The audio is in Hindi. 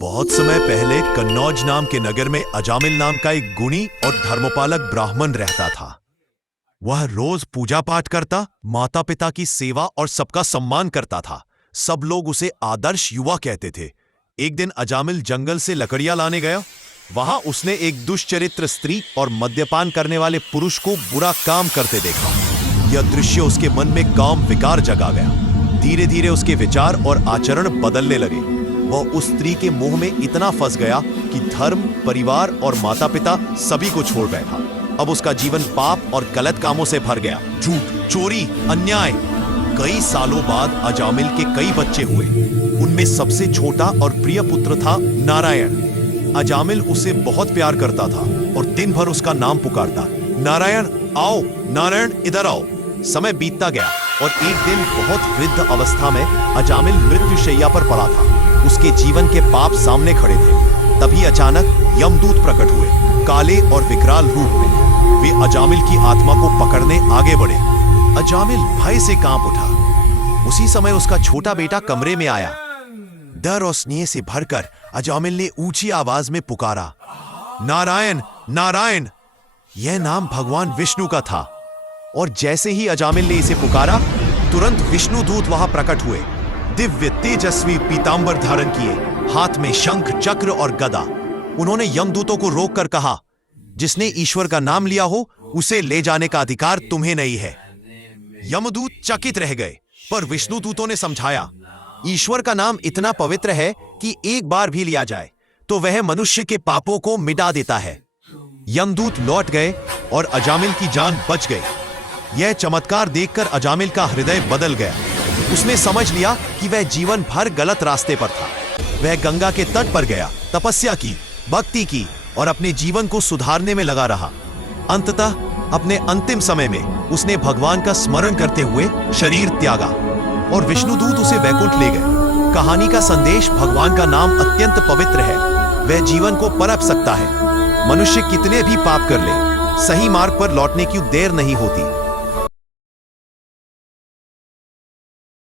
बहुत समय पहले कन्नौज नाम के नगर में अजामिल नाम का एक गुणी और धर्मपालक ब्राह्मण रहता था। वह रोज पूजा पाठ करता, माता पिता की सेवा और सबका सम्मान करता था। सब लोग उसे आदर्श युवा कहते थे। एक दिन अजामिल जंगल से लकड़ियां लाने गया। वहां उसने एक दुष्चरित्र स्त्री और मद्यपान करने वाले पुरुष को बुरा काम करते देखा। यह दृश्य उसके मन में काम विकार जगा गया। धीरे धीरे उसके विचार और आचरण बदलने लगे। वह उस स्त्री के मोह में इतना फंस गया कि धर्म, परिवार और माता पिता सभी को छोड़ बैठा। अब उसका जीवन पाप और गलत कामों से भर गया। झूठ, चोरी, अन्याय। कई सालों बाद अजामिल के कई बच्चे हुए। उनमें सबसे छोटा और प्रिय पुत्र था नारायण। अजामिल उसे बहुत प्यार करता था और दिन भर उसका नाम पुकारता, नारायण आओ, नारायण इधर आओ। समय बीतता गया और एक दिन बहुत वृद्ध अवस्था में अजामिल मृत्युशैया पर पड़ा था। उसके जीवन के पाप सामने खड़े थे। तभी अचानक यमदूत प्रकट हुए, काले और विकराल रूप में। वे अजामिल की आत्मा को पकड़ने आगे बढ़े। अजामिल भय से कांप उठा। उसी समय उसका छोटा बेटा कमरे में आया। डर और स्नेह से भरकर अजामिल ने ऊंची आवाज में पुकारा, नारायण, नारायण। यह नाम भगवान विष्णु का था। और जैसे ही अजामिल ने इसे पुकारा, तुरंत विष्णु दूत वहां प्रकट हुए। दिव्य तेजस्वी पीतांबर धारण किए, हाथ में शंख, चक्र और गदा। उन्होंने यमदूतों को रोककर कहा, जिसने ईश्वर का नाम लिया हो उसे ले जाने का अधिकार तुम्हें नहीं है। यमदूत चकित रह गए, पर विष्णु दूतों ने समझाया, ईश्वर का नाम इतना पवित्र है कि एक बार भी लिया जाए तो वह मनुष्य के पापों को मिटा देता है। यमदूत लौट गए और अजामिल की जान बच गई। यह चमत्कार देखकर अजामिल का हृदय बदल गया। उसने समझ लिया कि वह जीवन भर गलत रास्ते पर था। वह गंगा के तट पर गया, तपस्या की, भक्ति की और अपने जीवन को सुधारने में लगा रहा। अंततः अपने अंतिम समय में उसने भगवान का स्मरण करते हुए शरीर त्यागा और विष्णुदूत उसे वैकुंठ ले गए। कहानी का संदेश, भगवान का नाम अत्यंत पवित्र है। वह जीवन को परख सकता है। मनुष्य कितने भी पाप कर ले, सही मार्ग पर लौटने की देर नहीं होती।